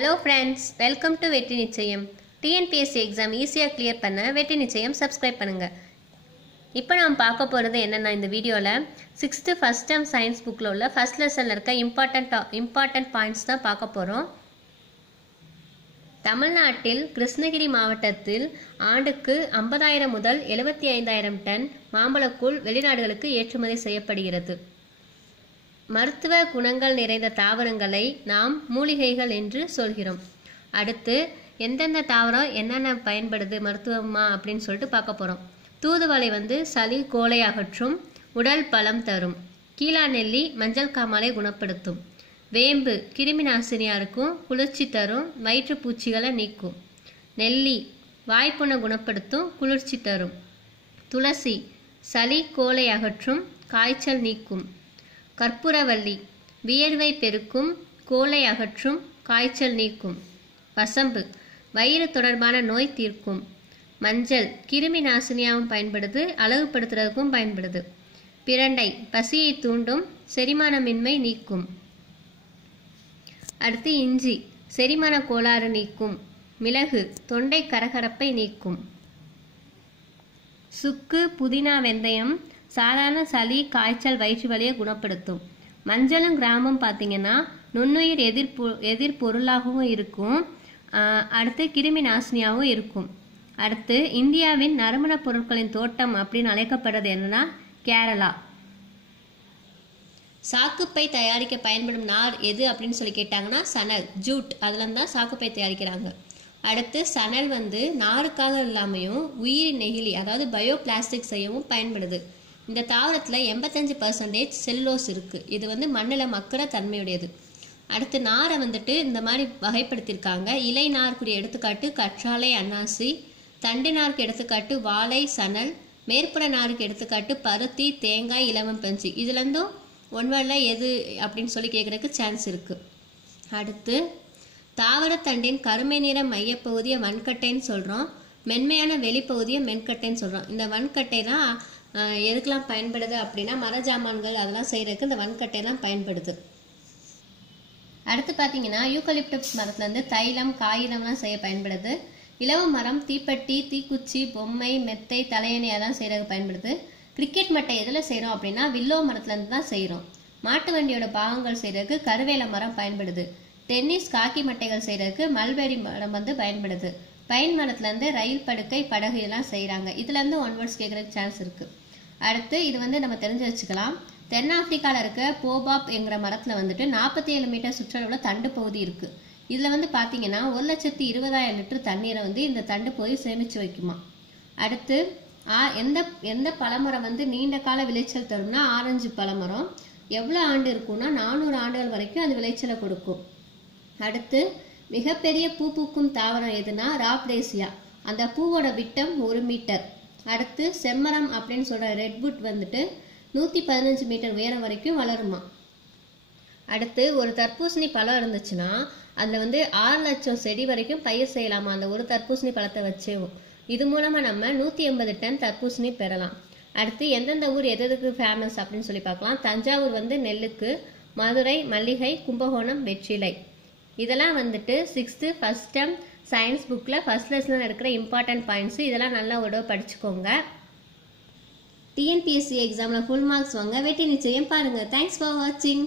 Hello friends, welcome to வெற்றி நிச்சயம். TNPSC exam ஈஸியாக கிளியர் பண்ண வெற்றி நிச்சயம் சப்ஸ்கிரைப் பண்ணுங்க. இப்போ நாம் பார்க்க போகிறது என்னென்னா இந்த வீடியோவில் 6th ஃபர்ஸ்ட் டேர்ம் சயின்ஸ் புக்கில் உள்ள ஃபர்ஸ்ட் லெசனில் இருக்க இம்பார்ட்டன்ட் பாயிண்ட்ஸ் தான் பார்க்க போகிறோம். தமிழ்நாட்டில் கிருஷ்ணகிரி மாவட்டத்தில் ஆண்டுக்கு 50,000 முதல் 75,000 டன் மாம்பழக்கூழ் வெளிநாடுகளுக்கு ஏற்றுமதி செய்யப்படுகிறது. மருத்துவ குணங்கள் நிறைந்த தாவரங்களை நாம் மூலிகைகள் என்று சொல்கிறோம். அடுத்து எந்தெந்த தாவரம் என்னென்ன பயன்படுது மருத்துவமா அப்படின்னு சொல்லிட்டு பார்க்க போகிறோம். தூதுவளை சளி கோலை அகற்றும், உடல் பலம் தரும். கீழா நெல்லி மஞ்சள் காமாலை குணப்படுத்தும். வேம்பு கிருமி நாசினியாக இருக்கும், குளிர்ச்சி தரும், வயிற்றுப்பூச்சிகளை நீக்கும். நெல்லி வாய்ப்புண்ணை குணப்படுத்தும், குளிர்ச்சி தரும். துளசி சளி கோலை அகற்றும், காய்ச்சல் நீக்கும். கற்பூரவள்ளி வியர்வை பெருக்கும், கோலை அகற்றும், காய்ச்சல் நீக்கும். வசம்பு வயிறு தொடர்பான நோய் தீர்க்கும். மஞ்சள் கிருமி நாசினியாகவும் பயன்படுது, அழகுபடுத்துறதுக்கும் பயன்படுது. பிரண்டை பசியை தூண்டும், செரிமானமின்மை நீக்கும். அடுத்து இஞ்சி செரிமான கோளாறு நீக்கும். மிளகு தொண்டை கரகரப்பை நீக்கும். சுக்கு புதினா வெந்தயம் சாதாரண சளி காய்ச்சல் வயிற்று வலியை குணப்படுத்தும். மஞ்சளும் கிராம்பும் பார்த்தீங்கன்னா நுண்ணுயிர் எதிர்பொருளாகவும் இருக்கும். அடுத்து கிருமி நாசினியாகவும் இருக்கும். அடுத்து இந்தியாவின் நறுமணப் பொருட்களின் தோட்டம் அப்படின்னு அழைக்கப்படுறது என்னன்னா கேரளா. சாக்குப்பை தயாரிக்க பயன்படும் நார் எது அப்படின்னு சொல்லி கேட்டாங்கன்னா சணல், ஜூட், அதுல தான் சாக்குப்பை தயாரிக்கிறாங்க. அடுத்து சணல் நாருக்காக இல்லாமையும் உயிரி நெகிழி அதாவது பயோ பிளாஸ்டிக் செய்யவும் பயன்படுது. இந்த தாவரத்தில் 85% செல்லோஸ் இருக்குது. இது மண்ணில் மக்கிற தன்மையுடையது. அடுத்து நாரை இந்த மாதிரி வகைப்படுத்தியிருக்காங்க. இலை நாருக்குரிய எடுத்துக்காட்டு கற்றாழை, அன்னாசி. தண்டு நாருக்கு எடுத்துக்காட்டு வாழை, சணல். மேற்புற நாருக்கு எடுத்துக்காட்டு பருத்தி, தேங்காய், இலவம் பஞ்சு. இதுலேருந்தும் ஒன்வரில் எது அப்படின்னு சொல்லி கேட்குறதுக்கு சான்ஸ் இருக்குது. அடுத்து தாவரத்தண்டின் கருமை நிற மையப்பகுதியை வன்கட்டைன்னு சொல்கிறோம். மென்மையான வெளிப்பகுதியை மென்கட்டைன்னு சொல்கிறோம். இந்த வன்கட்டை தான் எதுக்கெல்லாம் பயன்படுது அப்படின்னா மரஜாமான்கள் அதெல்லாம் செய்யறதுக்கு இந்த வன்கட்டையெல்லாம் பயன்படுது. அடுத்து பார்த்தீங்கன்னா யூக்கலிப்டஸ் மரத்துலேருந்து தைலம், காகிதம்லாம் செய்ய பயன்படுது. இலவ மரம் தீப்பெட்டி, தீக்குச்சி, பொம்மை, மெத்தை, தலையணை அதெல்லாம் செய்யறதுக்கு பயன்படுது. கிரிக்கெட் மட்டை எதில் செய்கிறோம் அப்படின்னா வில்லோ மரத்துலேருந்து தான் செய்கிறோம். மாட்டு வண்டியோட பாகங்கள் செய்யறதுக்கு கருவேல மரம் பயன்படுது. டென்னிஸ் காக்கி மட்டைகள் செய்யறதுக்கு மல்பெரி மரம் பயன்படுது. பைன் மரத்துலேருந்து ரயில் படுக்கை, படகு இதெல்லாம் செய்கிறாங்க. இதுலேருந்து ஒன்வர்ட்ஸ் கேட்குறதுக்கு சான்ஸ் இருக்குது. அடுத்து இது நம்ம தெரிஞ்சு வச்சுக்கலாம். தென்னாப்பிரிக்காவில் இருக்க போபாப் என்கிற மரத்தில் 47 மீட்டர் சுற்றளவில் தண்டு பகுதி இருக்குது. இதில் பார்த்தீங்கன்னா 1,20,000 லிட்டர் தண்ணீரை இந்த தண்டு பகுதி சேமித்து வைக்குமா. அடுத்து எந்த பழமரம் நீண்ட கால விளைச்சல் தரும்னா ஆரஞ்சு பழமரம். எவ்வளோ ஆண்டு இருக்கும்னா 400 ஆண்டுகள் வரைக்கும் அது விளைச்சலை கொடுக்கும். அடுத்து மிகப்பெரிய பூ பூக்கும் தாவரம் எதுனா ராப்டேசியா. அந்த பூவோட விட்டம் 1 மீட்டர். அடுத்து செம்மரம் அப்படின்னு சொல்ற ரெட்வுட் 115 மீட்டர் உயரம் வரைக்கும் வளருமா. அடுத்து ஒரு தர்பூசணி பழம் இருந்துச்சுன்னா அதில் 6 லட்சம் செடி வரைக்கும் பயிர் செய்யலாமா அந்த ஒரு தர்பூசணி பழத்தை வச்சேவும். இது மூலமா நம்ம 180 டன் தர்பூசணி பெறலாம். அடுத்து எந்தெந்த ஊர் எதுக்கு ஃபேமஸ் அப்படின்னு சொல்லி பார்க்கலாம். தஞ்சாவூர் நெல்லுக்கு, மதுரை மல்லிகை, கும்பகோணம் வெற்றிலை. இதெல்லாம் 6th ஃபர்ஸ்ட் டேர்ம் சயின்ஸ் புக்கில் ஃபர்ஸ்ட் லெசனில் இருக்கிற இம்பார்ட்டன்ட் பாயிண்ட்ஸ். இதெல்லாம் நல்லா ஒரு படிச்சுக்கோங்க. டிஎன்பிஎஸ்சி எக்ஸாமில் ஃபுல் மார்க்ஸ் வாங்க வெற்றி நிச்சயம் பாருங்கள். தேங்க்ஸ் ஃபார் வாட்சிங்.